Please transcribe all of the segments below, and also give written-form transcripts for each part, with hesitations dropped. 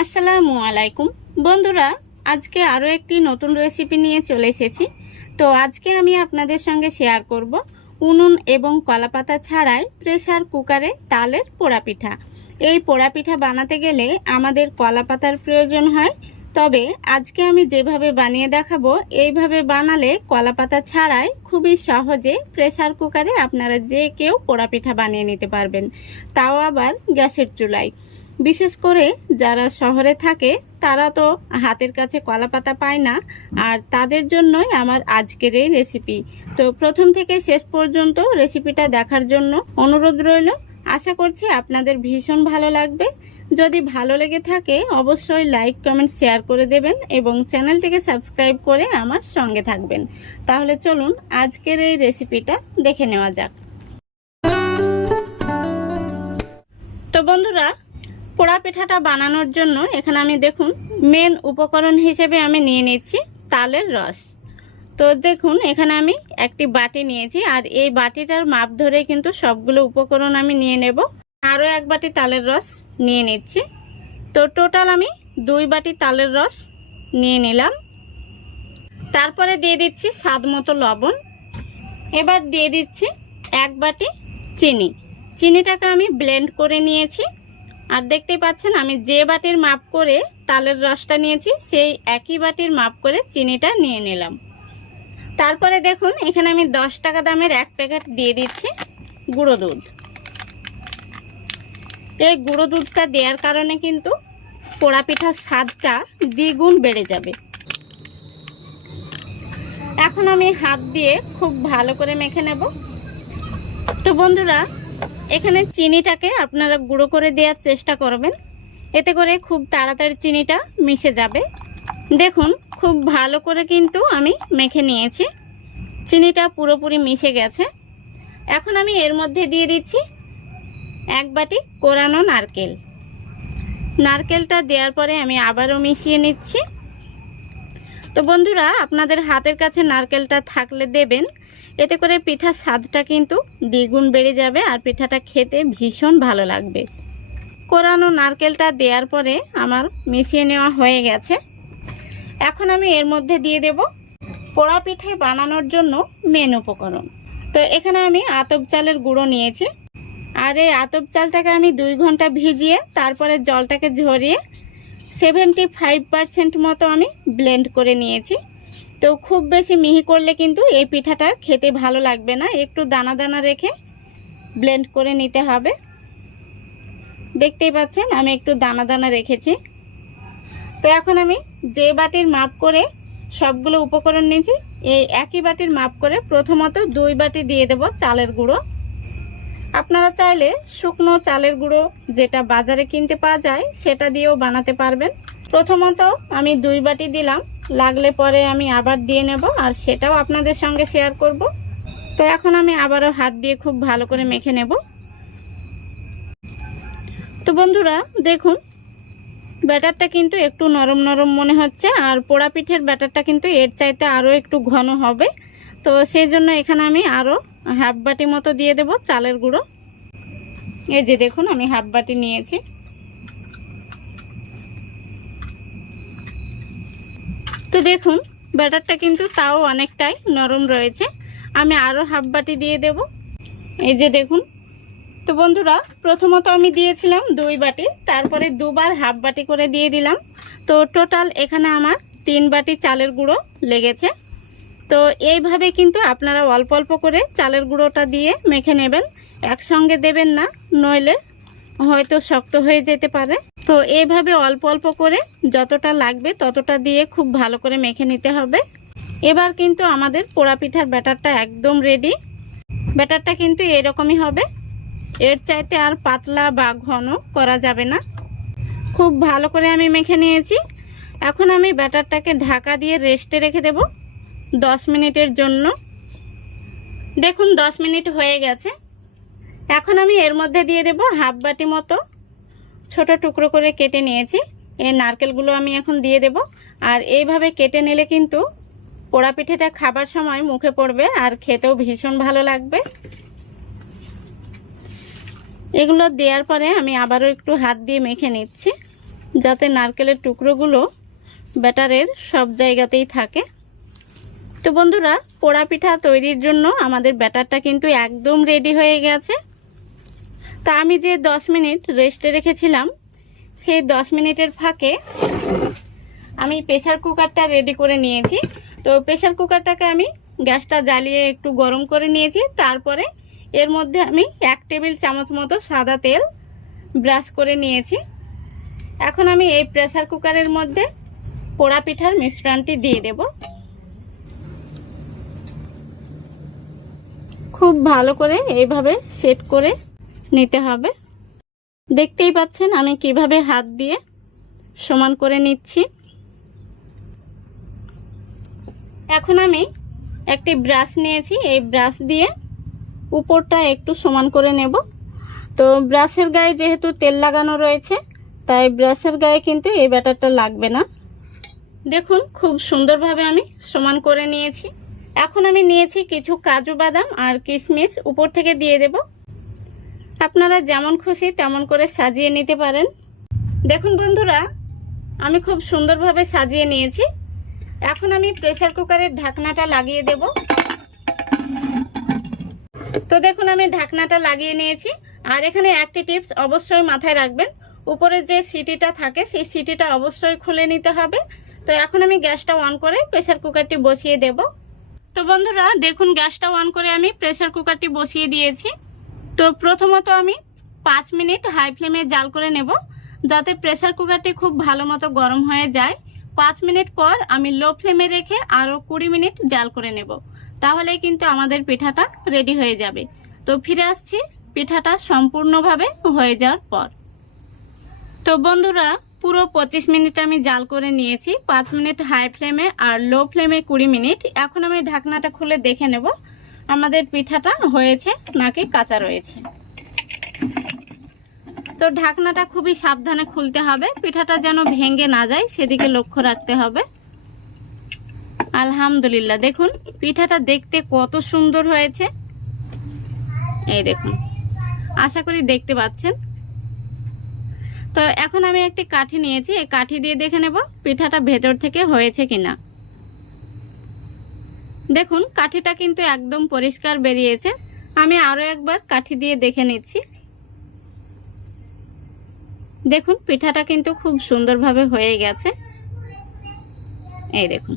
আসসালামু আলাইকুম বন্ধুরা, আজকে আরও একটি নতুন রেসিপি নিয়ে চলে এসেছি। তো আজকে আমি আপনাদের সঙ্গে শেয়ার করব উনুন এবং কলাপাতা ছাড়াই প্রেসার কুকারে তালের পোড়া পিঠা। এই পোড়া পিঠা বানাতে গেলে আমাদের কলাপাতার প্রয়োজন হয়, তবে আজকে আমি যেভাবে বানিয়ে দেখাবো এইভাবে বানালে কলাপাতা ছাড়াই খুবই সহজে প্রেসার কুকারে আপনারা যে কেউ পোড়া পিঠা বানিয়ে নিতে পারবেন, তাও আবার গ্যাসের চুলায়। বিশেষ করে যারা শহরে থাকে তারা তো হাতের কাছে কলাপাতা পায় না, আর তাদের জন্যই আমার আজকের এই রেসিপি। তো প্রথম থেকে শেষ পর্যন্ত রেসিপিটা দেখার জন্য অনুরোধ রইল। আশা করছি আপনাদের ভীষণ ভালো লাগবে। যদি ভালো লেগে থাকে অবশ্যই লাইক কমেন্ট শেয়ার করে দেবেন এবং চ্যানেলটিকে সাবস্ক্রাইব করে আমার সঙ্গে থাকবেন। তাহলে চলুন আজকের এই রেসিপিটা দেখে নেওয়া যাক। তো বন্ধুরা, পোড়া পিঠাটা বানানোর জন্য এখানে আমি দেখুন মেন উপকরণ হিসেবে আমি নিয়ে নিচ্ছি তালের রস। তো দেখুন এখানে আমি একটি বাটি নিয়েছি, আর এই বাটিটার মাপ ধরে কিন্তু সবগুলো উপকরণ আমি নিয়ে নেব। আরও এক বাটি তালের রস নিয়ে নিচ্ছি। তো টোটাল আমি 2 বাটি তালের রস নিয়ে নিলাম। তারপরে দিয়ে দিচ্ছি স্বাদ মতো লবণ। এবার দিয়ে দিচ্ছি 1 বাটি চিনি। চিনিটাকে আমি ব্লেন্ড করে নিয়েছি। আর দেখতেই পাচ্ছেন আমি যে বাটির মাপ করে তালের রসটা নিয়েছি সেই একই বাটির মাপ করে চিনিটা নিয়ে নিলাম। তারপরে দেখুন এখানে আমি 10 টাকা দামের 1 প্যাকেট দিয়ে দিচ্ছি গুঁড়ো দুধ। এই গুঁড়ো দুধটা দেওয়ার কারণে কিন্তু পোড়া পিঠার স্বাদটা দ্বিগুণ বেড়ে যাবে। এখন আমি হাত দিয়ে খুব ভালো করে মেখে নেব। তো বন্ধুরা, এখানে চিনিটাকে আপনারা গুঁড়ো করে দেওয়ার চেষ্টা করবেন, এতে করে খুব তাড়াতাড়ি চিনিটা মিশে যাবে। দেখুন খুব ভালো করে কিন্তু আমি মেখে নিয়েছি, চিনিটা পুরোপুরি মিশে গেছে। এখন আমি এর মধ্যে দিয়ে দিচ্ছি 1 বাটি কোরানো নারকেল। নারকেলটা দেওয়ার পরে আমি আবারও মিশিয়ে নিচ্ছি। তো বন্ধুরা, আপনাদের হাতের কাছে নারকেলটা থাকলে দেবেন, এতে করে পিঠার স্বাদটা কিন্তু দ্বিগুণ বেড়ে যাবে আর পিঠাটা খেতে ভীষণ ভালো লাগবে। কোরানো নারকেলটা দেওয়ার পরে আমার মিশিয়ে নেওয়া হয়ে গেছে। এখন আমি এর মধ্যে দিয়ে দেব পোড়া পিঠে বানানোর জন্য মেন উপকরণ। তো এখানে আমি আতপ চালের গুঁড়ো নিয়েছি, আর এই আতপ চালটাকে আমি 2 ঘন্টা ভিজিয়ে তারপরে জলটাকে ঝরিয়ে 75% মতো আমি ব্লেন্ড করে নিয়েছি। তো খুব বেশি মিহি করলে কিন্তু এই পিঠাটা খেতে ভালো লাগবে না, একটু দানা দানা রেখে ব্লেন্ড করে নিতে হবে। দেখতেই পাচ্ছেন আমি একটু দানা দানা রেখেছি। তো এখন আমি যে বাটির মাপ করে সবগুলো উপকরণ নিয়েছি এই একই বাটির মাপ করে প্রথমত 2 বাটি দিয়ে দেব চালের গুঁড়ো। আপনারা চাইলে শুকনো চালের গুঁড়ো যেটা বাজারে কিনতে পাওয়া যায় সেটা দিয়েও বানাতে পারবেন। প্রথমত আমি 2 বাটি দিলাম, লাগলে পরে আমি আবার দিয়ে নেব আর সেটাও আপনাদের সঙ্গে শেয়ার করব। তো এখন আমি আবারও হাত দিয়ে খুব ভালো করে মেখে নেব। তো বন্ধুরা দেখুন ব্যাটারটা কিন্তু একটু নরম নরম মনে হচ্ছে, আর পোড়া পিঠের ব্যাটারটা কিন্তু এর চাইতে আরও একটু ঘন হবে। তো সেই জন্য এখানে আমি আরও 1/2 বাটি মতো দিয়ে দেব চালের গুঁড়ো। এই যে দেখুন আমি 1/2 বাটি নিয়েছি। তো দেখুন ব্যাটারটা কিন্তু তাও অনেকটাই নরম রয়েছে, আমি আরও 1/2 বাটি দিয়ে দেব। এই যে দেখুন। তো বন্ধুরা, প্রথমত আমি দিয়েছিলাম 2 বাটি, তারপরে 2 বার 1/2 বাটি করে দিয়ে দিলাম। তো টোটাল এখানে আমার 3 বাটি চালের গুঁড়ো লেগেছে। তো এইভাবে কিন্তু আপনারা অল্প অল্প করে চালের গুঁড়োটা দিয়ে মেখে নেবেন, একসঙ্গে দেবেন না, নইলে হয়তো শক্ত হয়ে যেতে পারে। তো এইভাবে অল্প অল্প করে যতটা লাগবে ততটা দিয়ে খুব ভালো করে মেখে নিতে হবে। এবার কিন্তু আমাদের পোড়া পিঠার ব্যাটারটা একদম রেডি। ব্যাটারটা কিন্তু এরকমই হবে, এর চাইতে আর পাতলা বা ঘন করা যাবে না। খুব ভালো করে আমি মেখে নিয়েছি। এখন আমি ব্যাটারটাকে ঢাকা দিয়ে রেস্টে রেখে দেব 10 মিনিটের জন্য। দেখুন 10 মিনিট হয়ে গেছে। এখন আমি এর মধ্যে দিয়ে দেব 1/2 বাটি মতো ছোট টুকরো করে কেটে নিয়েছি। এই নারকেলগুলো আমি এখন দিয়ে দেব, আর এইভাবে কেটে নিলে কিন্তু পোড়া পিঠেটা খাবার সময় মুখে পড়বে আর খেতেও ভীষণ ভালো লাগবে। এগুলো দেওয়ার পরে আমি আবারও একটু হাত দিয়ে মেখে নিচ্ছি। যাতে নারকেলের টুকরোগুলো ব্যাটারের সব জায়গাতেই থাকে। তো বন্ধুরা, পোড়া পিঠা তৈরির জন্য আমাদের ব্যাটারটা কিন্তু একদম রেডি হয়ে গেছে। তা আমি যে 10 মিনিট রেস্টে রেখেছিলাম, সেই 10 মিনিটের ফাঁকে আমি প্রেসার কুকারটা রেডি করে নিয়েছি। তো প্রেসার কুকারটাকে আমি গ্যাসটা জ্বালিয়ে একটু গরম করে নিয়েছি। তারপরে এর মধ্যে আমি 1 টেবিল চামচ মতো সাদা তেল ব্রাশ করে নিয়েছি। এখন আমি এই প্রেসার কুকারের মধ্যে পোড়া পিঠার মিশ্রণটি দিয়ে দেব। খুব ভালো করে এইভাবে সেট করে নিতে হবে। দেখতেই পাচ্ছেন আমি কিভাবে হাত দিয়ে সমান করে নিচ্ছি। এখন আমি একটি ব্রাশ নিয়েছি, এই ব্রাশ দিয়ে উপরটা একটু সমান করে নেব। তো ব্রাশের গায়ে যেহেতু তেল লাগানো রয়েছে, তাই ব্রাশের গায়ে কিন্তু এই ব্যাটারটা লাগবে না। দেখুন খুব সুন্দরভাবে আমি সমান করে নিয়েছি। এখন আমি নিয়েছি কিছু কাজু বাদাম আর কিশমিশ, উপর থেকে দিয়ে দেব। আপনারা যেমন খুশি তেমন করে সাজিয়ে নিতে পারেন। দেখুন বন্ধুরা, আমি খুব সুন্দরভাবে সাজিয়ে নিয়েছি। এখন আমি প্রেসার কুকারের ঢাকনাটা লাগিয়ে দেব। তো দেখুন আমি ঢাকনাটা লাগিয়ে নিয়েছি। আর এখানে একটি টিপস অবশ্যই মাথায় রাখবেন, উপরে যে সিটিটা থাকে সেই সিটিটা অবশ্যই খুলে নিতে হবে। তো এখন আমি গ্যাসটা অন করে প্রেসার কুকারটি বসিয়ে দেব। তো বন্ধুরা দেখুন, গ্যাসটা অন করে আমি প্রেসার কুকারটি বসিয়ে দিয়েছি। তো প্রথমত আমি 5 মিনিট হাই ফ্লেমে জাল করে নেব, যাতে প্রেসার কুকারটি খুব ভালো মতো গরম হয়ে যায়। 5 মিনিট পর আমি লো ফ্লেমে রেখে আরও 20 মিনিট জাল করে নেব, তাহলেই কিন্তু আমাদের পিঠাটা রেডি হয়ে যাবে। তো ফিরে আসছি পিঠাটা সম্পূর্ণভাবে হয়ে যাওয়ার পর। তো বন্ধুরা পুরো 25 মিনিট আমি জাল করে নিয়েছি, 5 মিনিট হাই ফ্লেমে আর লো ফ্লেমে 20 মিনিট। এখন আমি ঢাকনাটা খুলে দেখে নেব আমাদের পিঠাটা হয়েছে নাকি কাঁচা রয়েছে। তো ঢাকনাটা খুবই সাবধানে খুলতে হবে, পিঠাটা যেন ভেঙে না যায় সেদিকে লক্ষ্য রাখতে হবে। আলহামদুলিল্লাহ, দেখুন পিঠাটা দেখতে কত সুন্দর হয়েছে। এই দেখুন, আশা করি দেখতে পাচ্ছেন। তো এখন আমি একটি কাঠি নিয়েছি, এই কাঠি দিয়ে দেখে নেব পিঠাটা ভেতর থেকে হয়েছে কিনা। দেখুন কাঠিটা কিন্তু একদম পরিষ্কার বেরিয়েছে। আমি আরও একবার কাঠি দিয়ে দেখে নিচ্ছি। দেখুন পিঠাটা কিন্তু খুব সুন্দরভাবে হয়ে গেছে। এই দেখুন,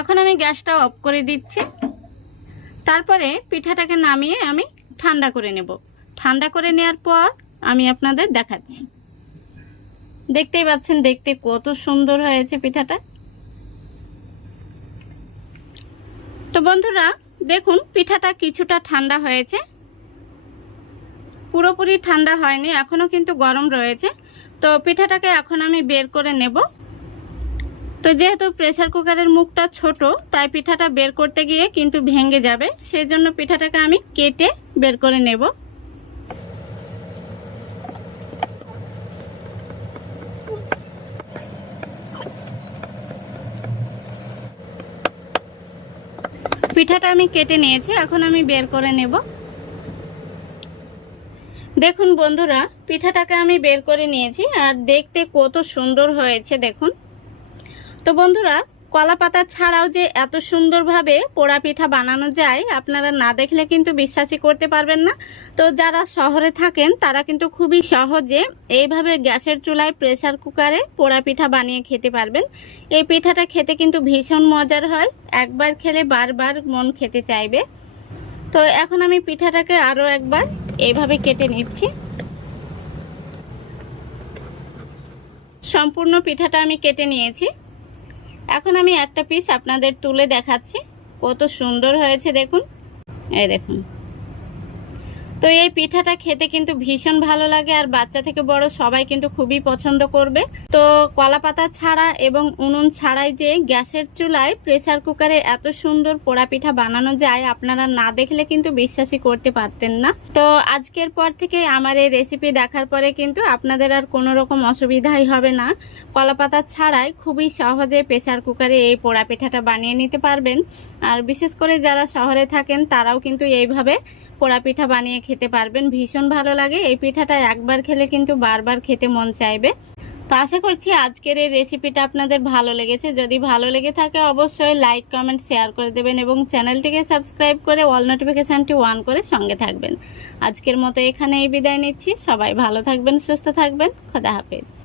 এখন আমি গ্যাসটা অফ করে দিচ্ছি। তারপরে পিঠাটাকে নামিয়ে আমি ঠান্ডা করে নেব। ঠান্ডা করে নেওয়ার পর আমি আপনাদের দেখাচ্ছি। দেখতেই পাচ্ছেন দেখতে কত সুন্দর হয়েছে পিঠাটা। তো বন্ধুরা দেখুন পিঠাটা কিছুটা ঠান্ডা হয়েছে, পুরোপুরি ঠান্ডা হয়নি, এখনো কিন্তু গরম রয়েছে। তো পিঠাটাকে এখন আমি বের করে নেব। তো যেহেতু প্রেসার কুকারের মুখটা ছোট, তাই পিঠাটা বের করতে গিয়ে কিন্তু ভেঙে যাবে, সেই জন্য পিঠাটাকে আমি কেটে বের করে নেব। পিঠাটা আমি কেটে নিয়েছি, এখন আমি বের করে নেব। দেখুন বন্ধুরা পিঠাটাকে আমি বের করে নিয়েছি, আর দেখতে কত সুন্দর হয়েছে দেখুন। তো বন্ধুরা কলা পাতা ছাড়াও যে এত সুন্দরভাবে পোড়া পিঠা বানানো যায়, আপনারা না দেখলে কিন্তু বিশ্বাসই করতে পারবেন না। তো যারা শহরে থাকেন তারা কিন্তু খুবই সহজে এইভাবে গ্যাসের চুলায় প্রেসার কুকারে পোড়া পিঠা বানিয়ে খেতে পারবেন। এই পিঠাটা খেতে কিন্তু ভীষণ মজার হয়, একবার খেলে বারবার মন খেতে চাইবে। তো এখন আমি পিঠাটাকে আরও একবার এইভাবে কেটে নিচ্ছি। সম্পূর্ণ পিঠাটা আমি কেটে নিয়েছি। এখন আমি একটা পিস আপনাদের তুলে দেখাচ্ছি, কত সুন্দর হয়েছে দেখুন। এই দেখুন, তো এই পিঠাটা খেতে কিন্তু ভীষণ ভালো লাগে, আর বাচ্চা থেকে বড় সবাই কিন্তু খুবই পছন্দ করবে। তো কলা পাতা ছাড়া এবং উনুন ছাড়াই যে গ্যাসের চুলায় প্রেসার কুকারে এত সুন্দর পোড়া পিঠা বানানো যায়, আপনারা না দেখলে কিন্তু বিশ্বাসই করতে পারতেন না। তো আজকের পর থেকে আমার এই রেসিপি দেখার পরে কিন্তু আপনাদের আর কোনো রকম অসুবিধাই হবে না। কলা পাতা ছাড়াই খুবই সহজে প্রেসার কুকারে এই পোড়া পিঠাটা বানিয়ে নিতে পারবেন। আর বিশেষ করে যারা শহরে থাকেন তারাও কিন্তু এইভাবে পোড়া পিঠা বানিয়ে খেতে পারবেন, ভীষণ ভালো লাগে। এই পিঠাটা একবার খেলে কিন্তু বারবার খেতে মন চাইবে। তো আশা করছি আজকের এই রেসিপিটা আপনাদের ভালো লেগেছে। যদি ভালো লেগে থাকে অবশ্যই লাইক কমেন্ট শেয়ার করে দেবেন এবং চ্যানেলটিকে সাবস্ক্রাইব করে অল নোটিফিকেশানটি অন করে সঙ্গে থাকবেন। আজকের মতো এখানেই বিদায় নিচ্ছি। সবাই ভালো থাকবেন, সুস্থ থাকবেন। খোদা হাফেজ।